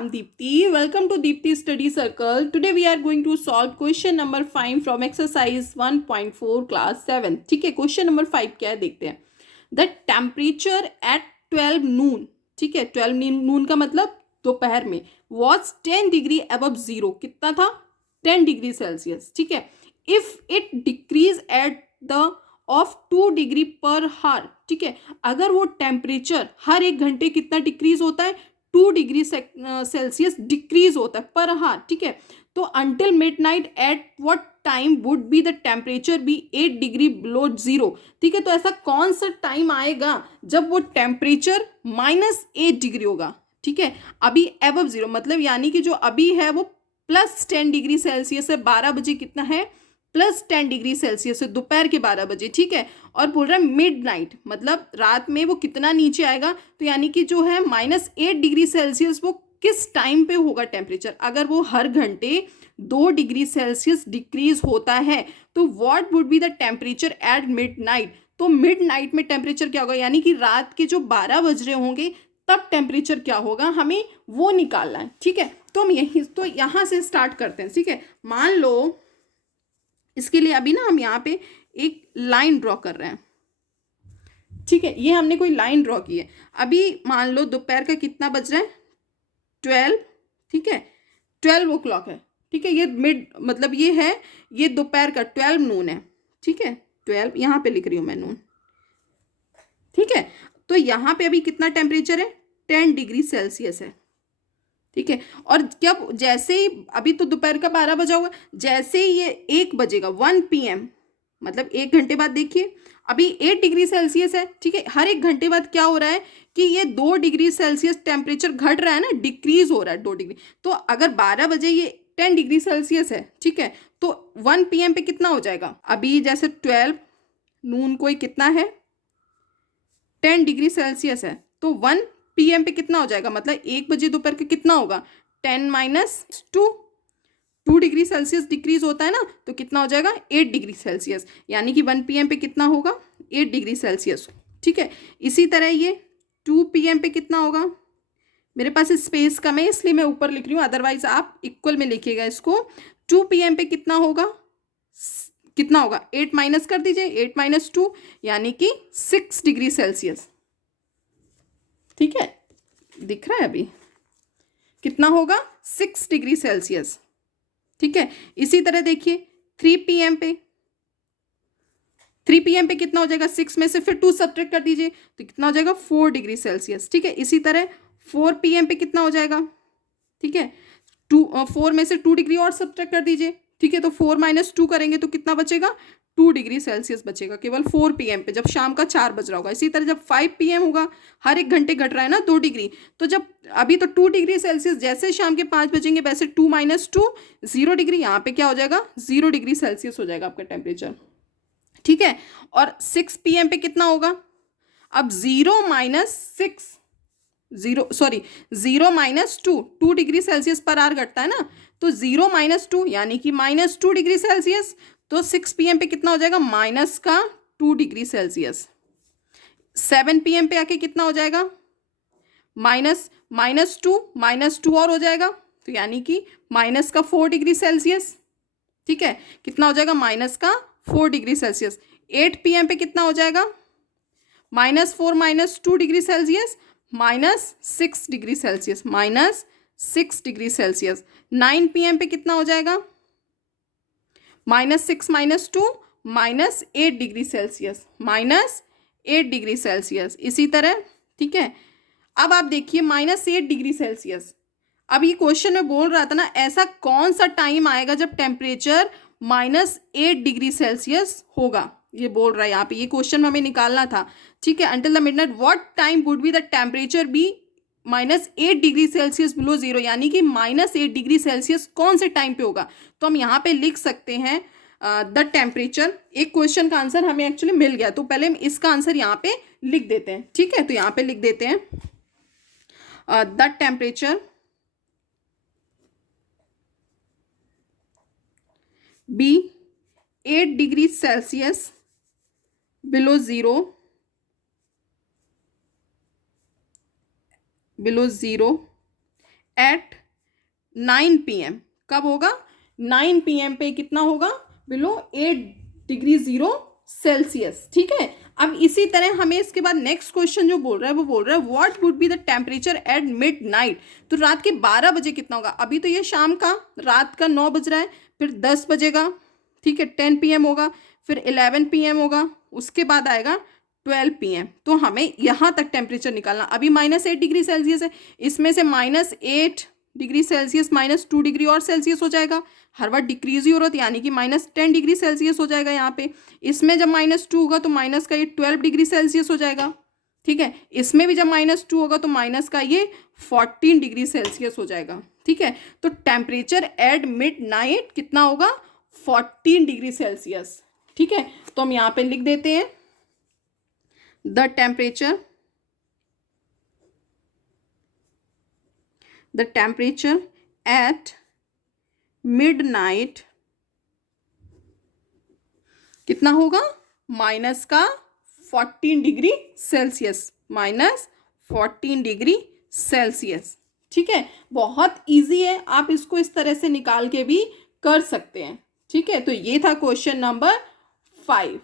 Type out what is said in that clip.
I'm Deepti. Welcome to Deepti Study Circle. Today we are going to solve question number 5 from exercise 1.4 class 7. ठीक है, question number 5 क्या है देखते हैं. The temperature at 12 noon, ठीक है, 12 noon का मतलब दोपहर में, was 10 डिग्री above zero. कितना था? 10 डिग्री सेल्सियस. ठीक है. If it decrease at the of 2 degree पर हार, ठीक है, अगर वो टेम्परेचर हर एक घंटे कितना डिक्रीज होता है, 2 डिग्री सेल्सियस डिक्रीज होता है पर हार. ठीक है, तो until midnight at what time would be the temperature be 8 degree below zero. ठीक है, तो ऐसा कौन सा टाइम आएगा जब वो टेम्परेचर -8 डिग्री होगा. ठीक है, अभी एबव जीरो मतलब यानी कि जो अभी है वो +10 डिग्री सेल्सियस है. 12 बजे कितना है? +10 डिग्री सेल्सियस है दोपहर के 12 बजे. ठीक है, और बोल रहा है मिड नाइट मतलब रात में वो कितना नीचे आएगा, तो यानी कि जो है -8 डिग्री सेल्सियस वो किस टाइम पे होगा टेम्परेचर. अगर वो हर घंटे 2 डिग्री सेल्सियस डिक्रीज होता है तो what would be the temperature at mid night. तो मिड नाइट में टेम्परेचर क्या होगा, यानी कि रात के जो 12 बज रहे होंगे तब टेम्परेचर क्या होगा, हमें वो निकालना है. ठीक है, तो हम यहाँ से स्टार्ट करते हैं. ठीक है, मान लो इसके लिए अभी ना हम यहाँ पे एक लाइन ड्रॉ कर रहे हैं. ठीक है, ये हमने कोई लाइन ड्रॉ की है. अभी मान लो दोपहर का कितना बज रहा है? 12. ठीक है, 12 o'clock है. ठीक है, ये मिड मतलब ये है, ये दोपहर का 12 नून है. ठीक है, 12 यहाँ पे लिख रही हूँ मैं नून. ठीक है, तो यहाँ पे अभी कितना टेम्परेचर है? 10 डिग्री सेल्सियस है. ठीक है, और जब जैसे ही अभी तो दोपहर का 12 बजा हुआ, जैसे ही ये 1 बजेगा 1 PM मतलब 1 घंटे बाद देखिए अभी 8 डिग्री सेल्सियस है. ठीक है, हर 1 घंटे बाद क्या हो रहा है कि ये 2 डिग्री सेल्सियस टेम्परेचर घट रहा है ना, डिक्रीज हो रहा है 2 डिग्री. तो अगर 12 बजे ये 10 डिग्री सेल्सियस है, ठीक है, तो 1 PM पे कितना हो जाएगा? अभी जैसे 12 नून को कितना है? 10 डिग्री सेल्सियस है, तो 1 PM पे कितना हो जाएगा, मतलब 1 बजे दोपहर के कितना होगा? 10 - 2 डिग्री सेल्सियस डिक्रीज होता है ना, तो कितना हो जाएगा? 8 डिग्री सेल्सियस. यानी कि 1 PM पे कितना होगा? 8 डिग्री सेल्सियस. ठीक है, इसी तरह ये 2 PM पे कितना होगा? मेरे पास स्पेस कम है इसलिए मैं ऊपर लिख रही हूँ, अदरवाइज आप इक्वल में लिखिएगा इसको. 2 PM पे कितना होगा? कितना होगा? 8 माइनस कर दीजिए, 8 - 2 यानी कि 6 डिग्री सेल्सियस. ठीक है, दिख रहा है अभी कितना होगा? 6 डिग्री सेल्सियस. ठीक है, इसी तरह देखिए 3 PM पे, 3 PM पे कितना हो जाएगा? 6 में से फिर 2 सब्ट्रैक्ट कर दीजिए तो कितना हो जाएगा? 4 डिग्री सेल्सियस. ठीक है, इसी तरह 4 PM पे कितना हो जाएगा? ठीक है, 4 में से 2 डिग्री और सब्ट्रैक्ट कर दीजिए. ठीक है, तो 4 - 2 करेंगे तो कितना बचेगा? 2 डिग्री सेल्सियस बचेगा केवल 4 PM पे, जब शाम का 4 बज रहा होगा. इसी तरह जब 5 PM होगा, हर 1 घंटे घट रहा है ना 2 डिग्री, तो जब अभी तो 2 डिग्री सेल्सियस, जैसे शाम के 5 बजेंगे वैसे 2 - 2 0 डिग्री. यहाँ पे क्या हो जाएगा? 0 डिग्री सेल्सियस हो जाएगा आपका टेम्परेचर. ठीक है, और 6 PM पे कितना होगा? अब 0 - 6 0 - 2 2 डिग्री सेल्सियस पर आवर घटता है ना, तो 0 - 2 यानी कि -2 डिग्री सेल्सियस. तो 6 PM पे कितना हो जाएगा? -2 डिग्री सेल्सियस. 7 PM पे आके कितना हो जाएगा? -2 और हो जाएगा, तो यानी कि -4 डिग्री सेल्सियस. ठीक है, कितना हो जाएगा? -4 डिग्री सेल्सियस. 8 PM पे कितना हो जाएगा? -4 - 2 degree Celsius, -6 degree Celsius, -6 degree Celsius. 9 PM पे कितना हो जाएगा? -6 - 2 -8 डिग्री सेल्सियस, -8 डिग्री सेल्सियस. इसी तरह ठीक है, अब आप देखिए -8 डिग्री सेल्सियस. अब ये क्वेश्चन में बोल रहा था ना, ऐसा कौन सा टाइम आएगा जब टेम्परेचर -8 डिग्री सेल्सियस होगा, ये बोल रहा है यहाँ पे. ये क्वेश्चन हमें निकालना था. ठीक है, until the midnight what time would be the temperature be -8 degree Celsius below zero, यानी कि -8 डिग्री सेल्सियस कौन से टाइम पे होगा. तो हम यहाँ पे लिख सकते हैं द टेम्परेचर. एक क्वेश्चन का आंसर हमें एक्चुअली मिल गया, तो पहले हम इसका आंसर यहाँ पे लिख देते हैं. ठीक है, तो यहाँ पे लिख देते हैं the temperature be 8 degree Celsius below zero at 9 PM। कब होगा? 9 PM पे कितना होगा? Below 8 degree 0 Celsius. ठीक है, अब इसी तरह हमें इसके बाद नेक्स्ट क्वेश्चन जो बोल रहा है वो बोल रहा है what would be the temperature at mid night. तो रात के 12 बजे कितना होगा? अभी तो ये शाम का, रात का 9 बज रहा है, फिर 10 बजेगा, ठीक है, 10 PM होगा, फिर 11 PM होगा, उसके बाद आएगा 12 PM। तो हमें यहाँ तक टेम्परेचर निकालना। अभी -8 डिग्री सेल्सियस है, इसमें से -8 डिग्री सेल्सियस -2 डिग्री और सेल्सियस हो जाएगा, हर बार डिक्रीज ही हो रहा है, यानी कि -10 डिग्री सेल्सियस हो जाएगा यहाँ पे। इसमें जब -2 होगा तो माइनस का ये 12 डिग्री सेल्सियस हो जाएगा। ठीक है, इसमें भी जब -2 होगा तो माइनस का ये 14 डिग्री सेल्सियस हो जाएगा। ठीक है, तो टेम्परेचर एट मिड नाइट कितना होगा? 14 डिग्री सेल्सियस। ठीक है, तो हम यहाँ पे लिख देते हैं द टेम्परेचर एट मिडनाइट कितना होगा? माइनस का 14 डिग्री सेल्सियस, -14 डिग्री सेल्सियस। ठीक है, बहुत इजी है, आप इसको इस तरह से निकाल के भी कर सकते हैं। ठीक है, तो ये था क्वेश्चन नंबर 5।